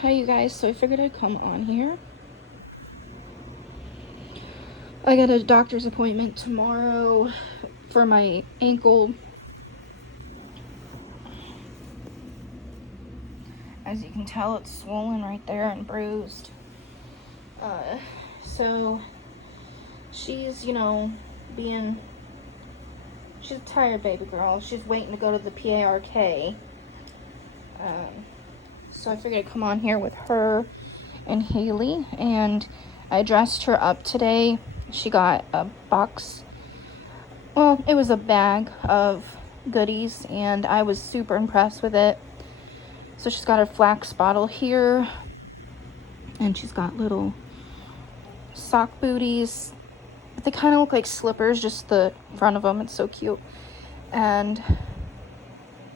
Hi you guys, so I figured I'd come on here. I got a doctor's appointment tomorrow for my ankle. As you can tell, it's swollen right there and bruised. So she's, she's a tired baby girl. She's waiting to go to the PARK. So I figured I'd come on here with her and Haley, and I dressed her up today. She got a box. Well, it was a bag of goodies, and I was super impressed with it. So she's got her flax bottle here, and she's got little sock booties. But they kind of look like slippers, just the front of them. It's so cute. And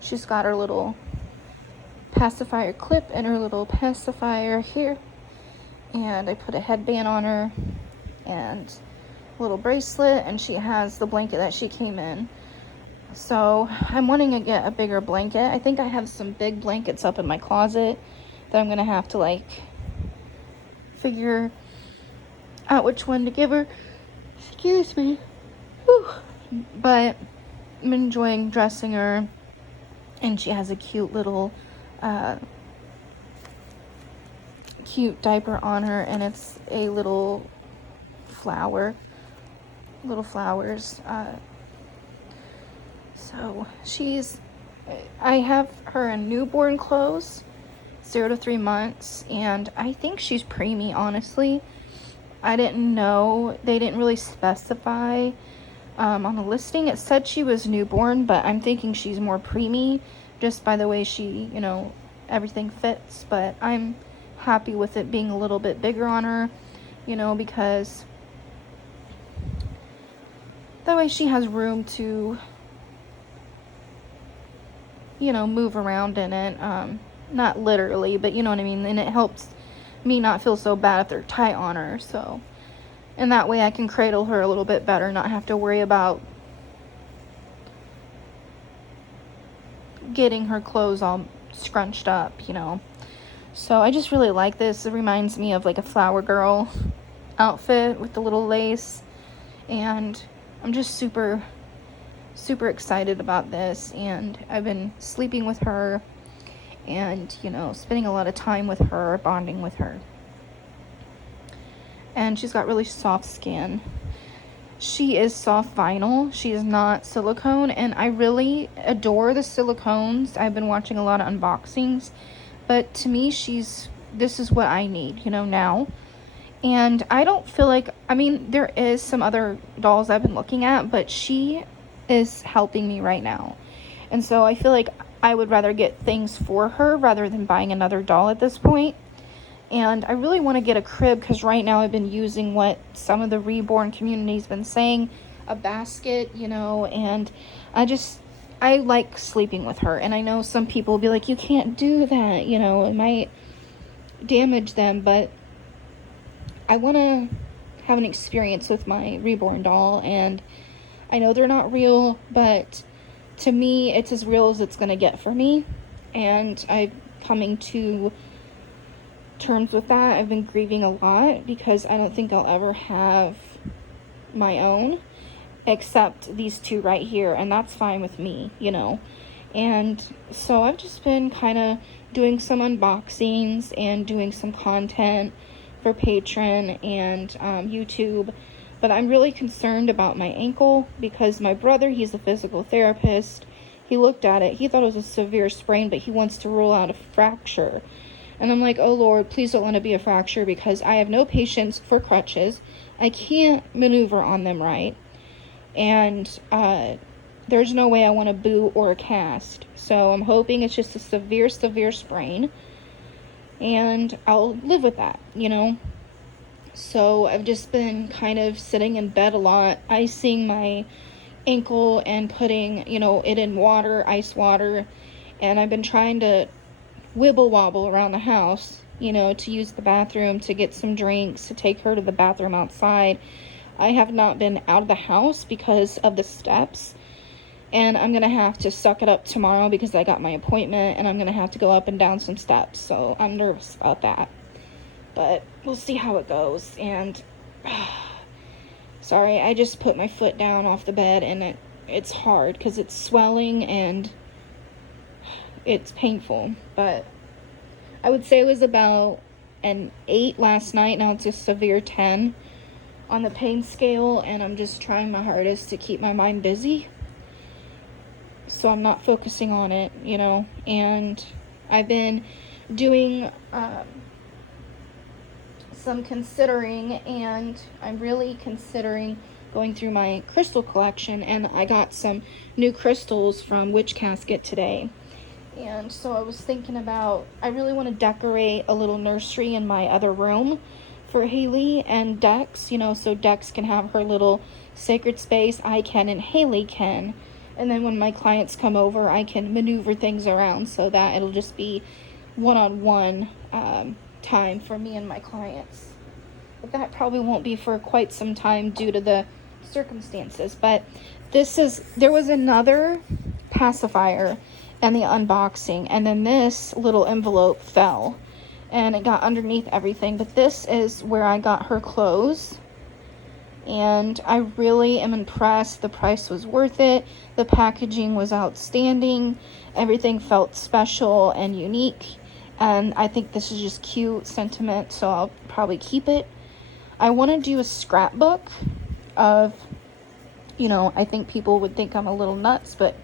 she's got her little pacifier clip and her little pacifier here. And I put a headband on her and a little bracelet, and she has the blanket that she came in. So I'm wanting to get a bigger blanket. I think I have some big blankets up in my closet that I'm gonna have to figure out which one to give her. Excuse me. Whew. But I'm enjoying dressing her, and she has a cute little cute diaper on her, and it's a little flowers. So I have her in newborn clothes, 0 to 3 months, and I think she's preemie, honestly. I didn't know, they didn't really specify on the listing. It said she was newborn, but I'm thinking she's more preemie just by the way she, everything fits. But I'm happy with it being a little bit bigger on her, because that way she has room to move around in it. Not literally, but you know what I mean. And it helps me not feel so bad if they're tight on her. So, and that way I can cradle her a little bit better, not have to worry about getting her clothes all scrunched up, So I just really like this. It reminds me of a flower girl outfit with the little lace. And I'm just super excited about this, and I've been sleeping with her and spending a lot of time with her, bonding with her. And she's got really soft skin. She is soft vinyl, she is not silicone, and I really adore the silicones. I've been watching a lot of unboxings, but to me this is what I need now. And I don't feel there is some other dolls I've been looking at, but she is helping me right now. And so I feel like I would rather get things for her rather than buying another doll at this point. And I really want to get a crib, because right now I've been using what some of the Reborn community's been saying, a basket, and I like sleeping with her. And I know some people will be like, you can't do that, it might damage them, but I want to have an experience with my Reborn doll, and I know they're not real, but to me, it's as real as it's going to get for me, and I'm coming to terms with that. I've been grieving a lot because I don't think I'll ever have my own, except these two right here, and that's fine with me, And so I've just been kind of doing some unboxings and doing some content for Patreon and YouTube, but I'm really concerned about my ankle because my brother, he's a physical therapist. He looked at it, he thought it was a severe sprain, but he wants to rule out a fracture. And I'm like, oh Lord, please don't let it be a fracture, because I have no patience for crutches. I can't maneuver on them right, and there's no way I want a boot or a cast. So I'm hoping it's just a severe sprain, and I'll live with that, So I've just been kind of sitting in bed a lot, icing my ankle and putting, it in water, ice water. And I've been trying to wibble wobble around the house, to use the bathroom, to get some drinks, to take her to the bathroom outside. I have not been out of the house because of the steps. and I'm gonna have to suck it up tomorrow because I got my appointment, and I'm gonna have to go up and down some steps, so I'm nervous about that. But we'll see how it goes. And sorry, I just put my foot down off the bed, and it's hard because it's swelling and it's painful. But I would say it was about an 8 last night. Now it's a severe 10 on the pain scale, and I'm just trying my hardest to keep my mind busy so I'm not focusing on it, and I've been doing some considering, and I'm really considering going through my crystal collection, and I got some new crystals from Witch Casket today. And so I was thinking about, I really want to decorate a little nursery in my other room for Haley and Dex, so Dex can have her little sacred space, I can, and Haley can. And then when my clients come over, I can maneuver things around so that it'll just be one-on-one time for me and my clients. But that probably won't be for quite some time due to the circumstances. But there was another pacifier in the unboxing, and then this little envelope fell and it got underneath everything. But this is where I got her clothes, and I really am impressed. The price was worth it. The packaging was outstanding. Everything felt special and unique, and I think this is just cute sentiment, so I'll probably keep it. I want to do a scrapbook of, I think people would think I'm a little nuts, but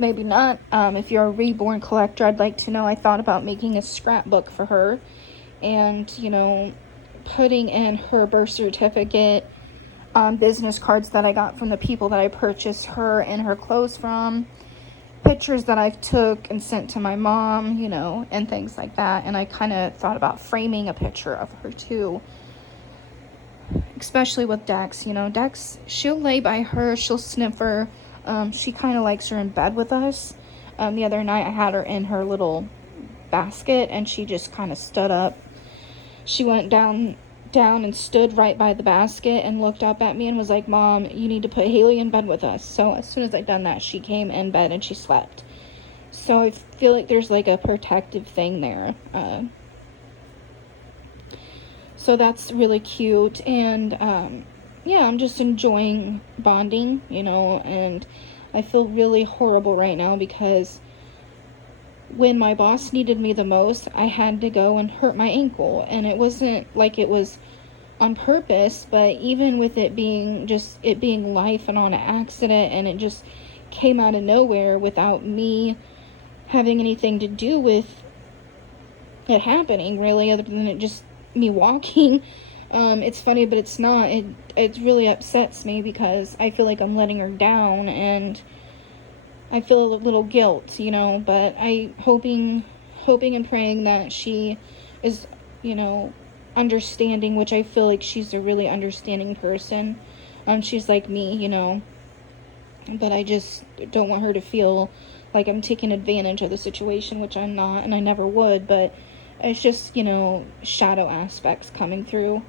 maybe not. If you're a Reborn collector, I'd like to know. I thought about making a scrapbook for her and, putting in her birth certificate, business cards that I got from the people that I purchased her and her clothes from, pictures that I've took and sent to my mom, and things like that. And I kind of thought about framing a picture of her too, especially with Dex. Dex, she'll lay by her, she'll sniff her. She kind of likes her in bed with us. The other night I had her in her little basket, and she just kind of stood up. She went down and stood right by the basket and looked up at me and was like, "Mom, you need to put Haley in bed with us." So as soon as I done that, she came in bed and she slept. So I feel like there's like a protective thing there. So that's really cute. And yeah, I'm just enjoying bonding, and I feel really horrible right now because when my boss needed me the most, I had to go and hurt my ankle, and it wasn't like it was on purpose, but even with it being life and on an accident, and it just came out of nowhere without me having anything to do with it happening, really, other than it just me walking. It's funny, but it's not. It really upsets me because I feel like I'm letting her down, and I feel a little guilt, but I hoping and praying that she is, understanding, which I feel like she's a really understanding person. She's like me, but I just don't want her to feel like I'm taking advantage of the situation, which I'm not, and I never would, but it's just, shadow aspects coming through.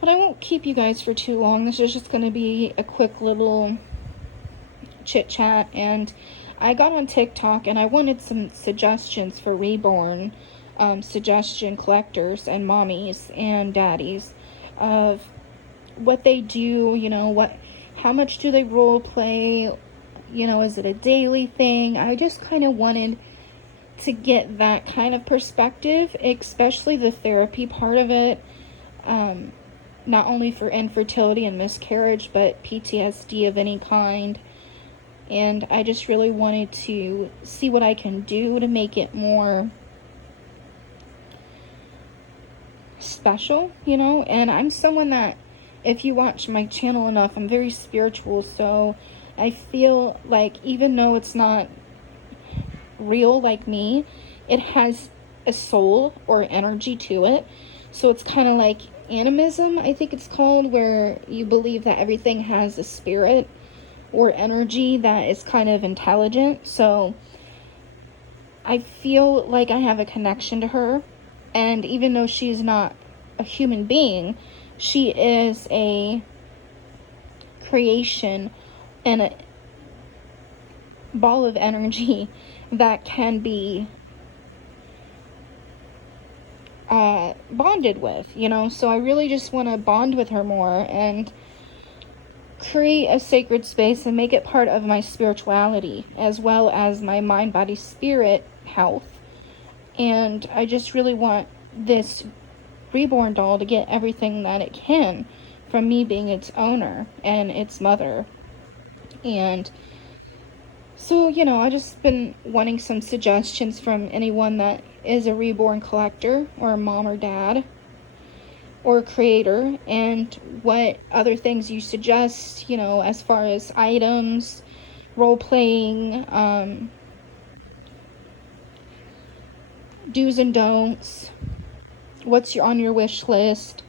But I won't keep you guys for too long. This is just going to be a quick little chit chat. And I got on TikTok and I wanted some suggestions for Reborn, suggestion collectors and mommies and daddies of what they do, how much do they role play, is it a daily thing? I just kind of wanted to get that kind of perspective, especially the therapy part of it, not only for infertility and miscarriage, but PTSD of any kind. And I just really wanted to see what I can do to make it more special, and I'm someone that, if you watch my channel enough, I'm very spiritual, so I feel like even though it's not real like me, it has a soul or energy to it. So it's kind of like animism, I think it's called, where you believe that everything has a spirit or energy that is kind of intelligent. So I feel like I have a connection to her, and even though she's not a human being, she is a creation and ball of energy that can be bonded with, you know. So I really just want to bond with her more and create a sacred space and make it part of my spirituality as well as my mind, body, spirit health. And I just really want this reborn doll to get everything that it can from me being its owner and its mother. And so, you know, I just been wanting some suggestions from anyone that is a reborn collector or a mom or dad or a creator, and what other things you suggest, you know, as far as items, role playing, do's and don'ts, what's on your wish list,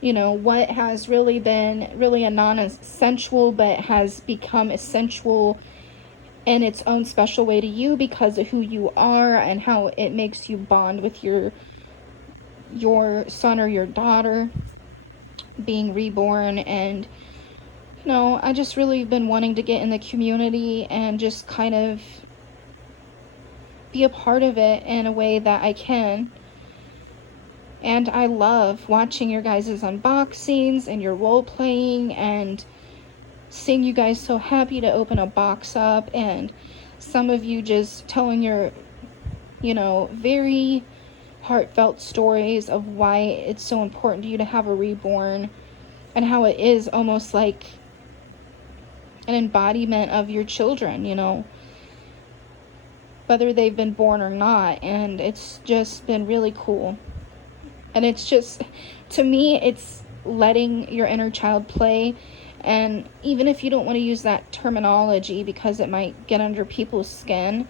you know, what has really been really a non-essential but has become essential in its own special way to you because of who you are and how it makes you bond with your son or your daughter being reborn. And you know, I just really been wanting to get in the community and just kind of be a part of it in a way that I can. And I love watching your guys' unboxings and your role playing and seeing you guys so happy to open a box up, and some of you just telling your, you know, very heartfelt stories of why it's so important to you to have a reborn and how it is almost like an embodiment of your children, you know, whether they've been born or not. And it's just been really cool. And it's just, to me, it's letting your inner child play. And even if you don't want to use that terminology because it might get under people's skin,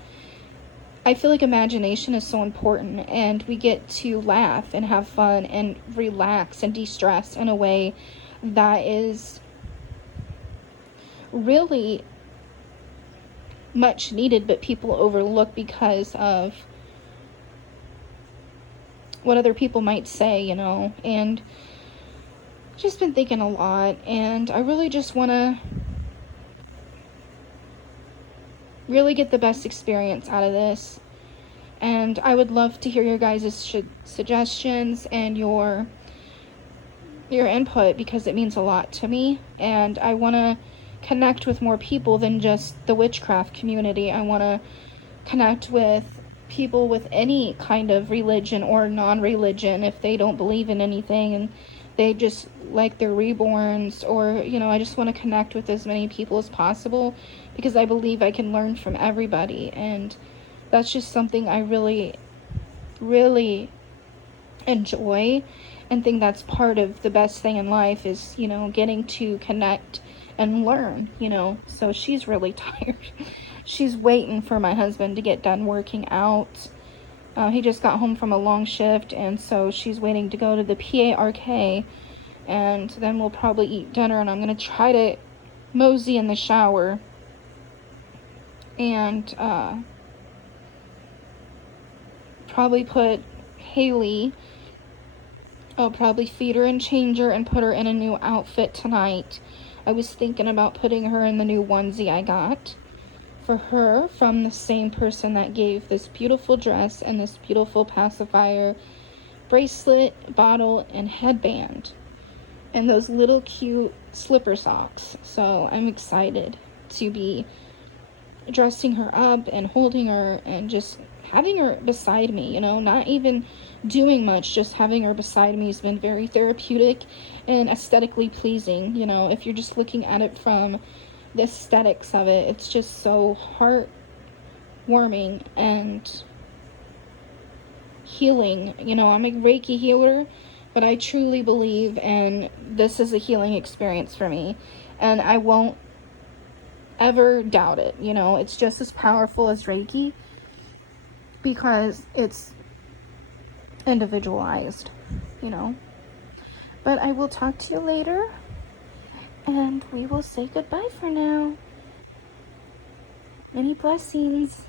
I feel like imagination is so important, and we get to laugh and have fun and relax and de-stress in a way that is really much needed, but people overlook because of what other people might say, you know. And just been thinking a lot, and I really just want to really get the best experience out of this. And I would love to hear your guys' suggestions and your input, because it means a lot to me, and I want to connect with more people than just the witchcraft community. I want to connect with people with any kind of religion or non-religion if they don't believe in anything and they just like their reborns, or you know, I just want to connect with as many people as possible because I believe I can learn from everybody. And that's just something I really enjoy and think that's part of the best thing in life is, you know, getting to connect and learn, you know. So she's really tired. She's waiting for my husband to get done working out. He just got home from a long shift, and so she's waiting to go to the PARK, and then we'll probably eat dinner, and I'm going to try to mosey in the shower and probably put Haley, I'll probably feed her and change her and put her in a new outfit tonight. I was thinking about putting her in the new onesie I got for her from the same person that gave this beautiful dress and this beautiful pacifier bracelet, bottle, and headband, and those little cute slipper socks. So I'm excited to be dressing her up and holding her and just having her beside me, you know, not even doing much, just having her beside me has been very therapeutic and aesthetically pleasing. You know, if you're just looking at it from the aesthetics of it, it's just so heartwarming and healing. You know, I'm a Reiki healer, but I truly believe, and this is a healing experience for me, and I won't ever doubt it. You know, it's just as powerful as Reiki because it's individualized, you know. But I will talk to you later, and we will say goodbye for now. Many blessings.